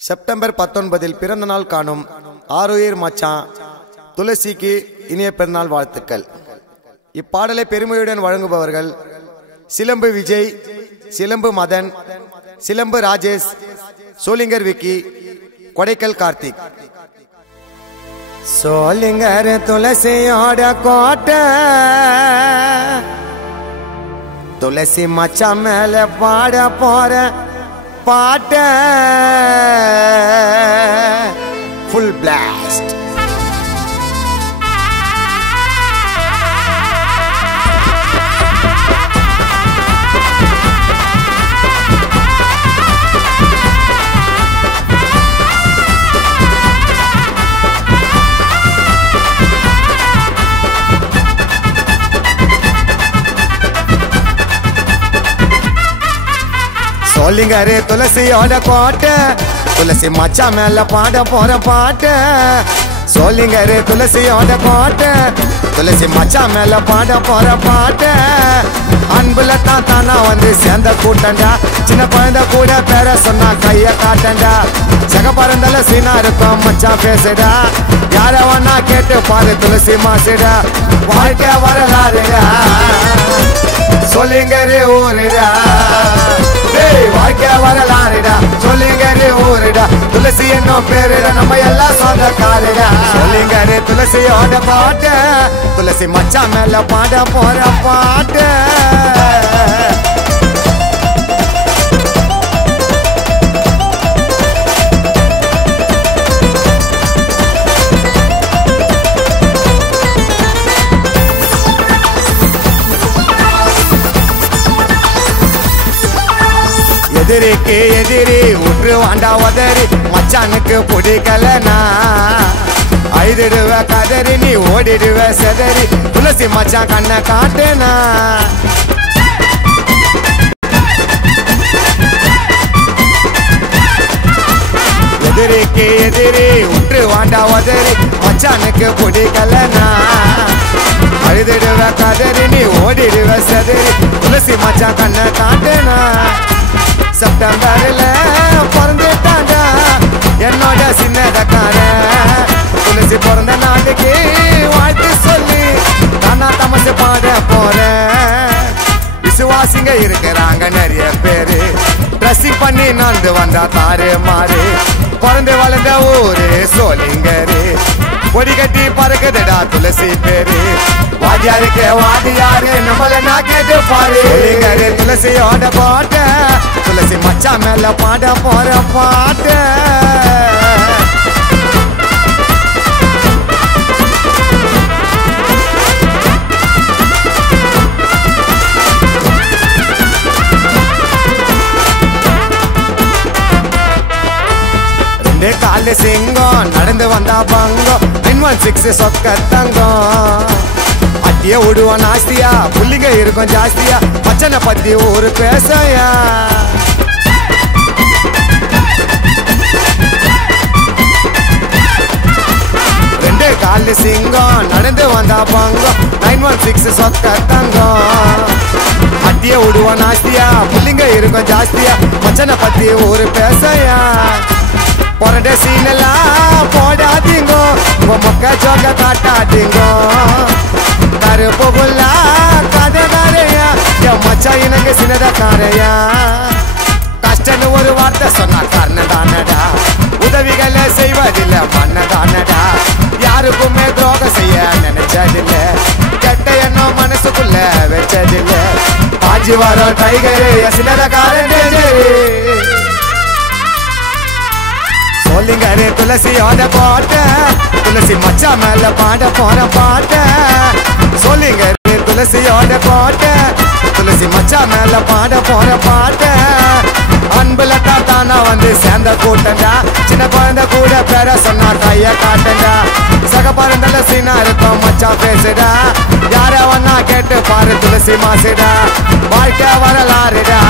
September 19 பிறந்த நாள் காணும் ஆருயிர் மச்சான் துளசிக்கு இனிய பிறந்தநாள் வாழ்த்துக்கள். இப்பாடலை பெருமையுடன் வழங்குபவர்கள் சிலம்பு விஜய், சிலம்பு மதன், சிலம்பு ராஜேஷ், சோளிங்கர் விக்கி, கொடைக்கல் கார்த்திக். சோளிங்கர் துளசியோட கோட்டை, துளசி மச்சான் மேல பாட போற பாட்ட ஃபுல் பிளாஸ்ட். சோளிங்கர் துளசியோட கோட்டை, துளசி மச்சான் மேல பாட போற பாட்டு. சோளிங்கர் துளசியோட கோட்டை, துளசி மச்சான் மேல பாட போற பாட்டு. அன்புல தான் தானா வந்து சேர்ந்த கூட்டண்டா, சின்ன குழந்தை கூட பேர சொன்னா கைய காட்டண்டா. சக பறந்தல சீனா இருக்கும் மச்சான் பேசுடா, யார வேணா கேட்டு பாரு துளசி மாசுடா. வாழ்க்கை வரலாறுடா சோளிங்கர் ஊருடா, வாழ்க்கை வரலாறுடா சோளிங்கர் ஊருடா. துளசி என்னும் பேருடா, நம்ம எல்லாம் சொந்தக்காரடா. சோளிங்கர் துளசியோட பாட்டு, துளசி மச்சான் மேல பாட போற பாட்டு. எதிரிக்கு எதிரி உற்று வாண்டா உதறி, மச்சானுக்கு பிடிக்கலனா ஐதிடுவ கதறி, நீ ஓடிடுவ செதறி. துளசி மச்சான் கண்ணை காட்டுனா, எதிரிக்கு எதிரி உற்று வாண்டா உதறி, மச்சானுக்கு பிடிக்கலனா அழுதிடுவ கதறி, நீ ஓடிடுவ செதறி. துளசி மச்சான் கண்ணை காட்டுனா. செப்டம்பர்ல பிறந்துட்டாண்டா என்னோட சின்னதக்கார, துளசி பிறந்த நாட்டுக்கு வாழ்த்து சொல்லி தானா தமசு பாட போறேன். விசுவாசிங்க இருக்கிறாங்க நிறைய பேரு, ட்ரெஸ்ஸிங் பண்ணி நடந்து வந்தா தாரு மாறு. பிறந்து வளர்ந்த ஊரு சோளிங்கரு, கொடி கட்டி பறக்குதுடா துளசி பேரு. வாதியாருக்கு வாதியாரு நம்மள நான் கேட்டு பாரு. சோளிங்கரு துளசியோட பாட்டு, துளசி மச்சான் மேல பாட போற பாட்டு. காலு சிங்கம் நடந்து வந்தா பங்கம், 916 சொக்க தங்கம். அட்டிய விடுவான் ஆஸ்தியா, புள்ளிங்க இருக்கும் ஜாஸ்தியா, மச்சனை பத்தி ஒரு பேசையா. ரெண்டு காலு சிங்கம் நடந்து வந்தா பங்கம், 916 சொக்க தங்கம். அட்டிய விடுவான் ஆஸ்தியா, புள்ளிங்க இருக்கும் ஜாஸ்தியா, மச்சனை பத்தி ஒரு பேசையா. பொறண்ட சீனெல்லாம் போடாதீங்கோ, மொக்க ஜோக்க காட்டாதீங்கோ. கருப்பு புல்லா கதைக்காரையா, என் மச்சா எனக்கு சின்னதக்காரையா. கஷ்டன்னு ஒரு வார்த்தை சொன்னா காரணதானடா, உதவிகளை செய்வதில்ல மன்னதானடா. யாருக்குமே துரோகம் செய்ய நினைச்சதில்ல, கெட்ட எண்ணம் மனசுக்குள்ள வச்சதில்ல. ஆஜி வரோம் டைகரு சின்னதக்காரன். சோளிங்கர் துளசியோட பாட்டு, துளசி மச்சான் மேல பாட போற பாட்டு. சோளிங்கர் துளசியோட பாட்டு, துளசி மச்சான் மேல பாட போற பாட்டு. அன்புல தானா வந்து சேர்ந்த கூட்டண்டா, சின்ன குழந்தை கூட பேர சொன்னா கைய காட்டண்டா. சக பறந்தல சீனா இருக்கும் மச்சான் பேசுடா, யார வேணா கேட்டு பாரு துளசி மாசுடா. வாழ்க்கை வரலாறுடா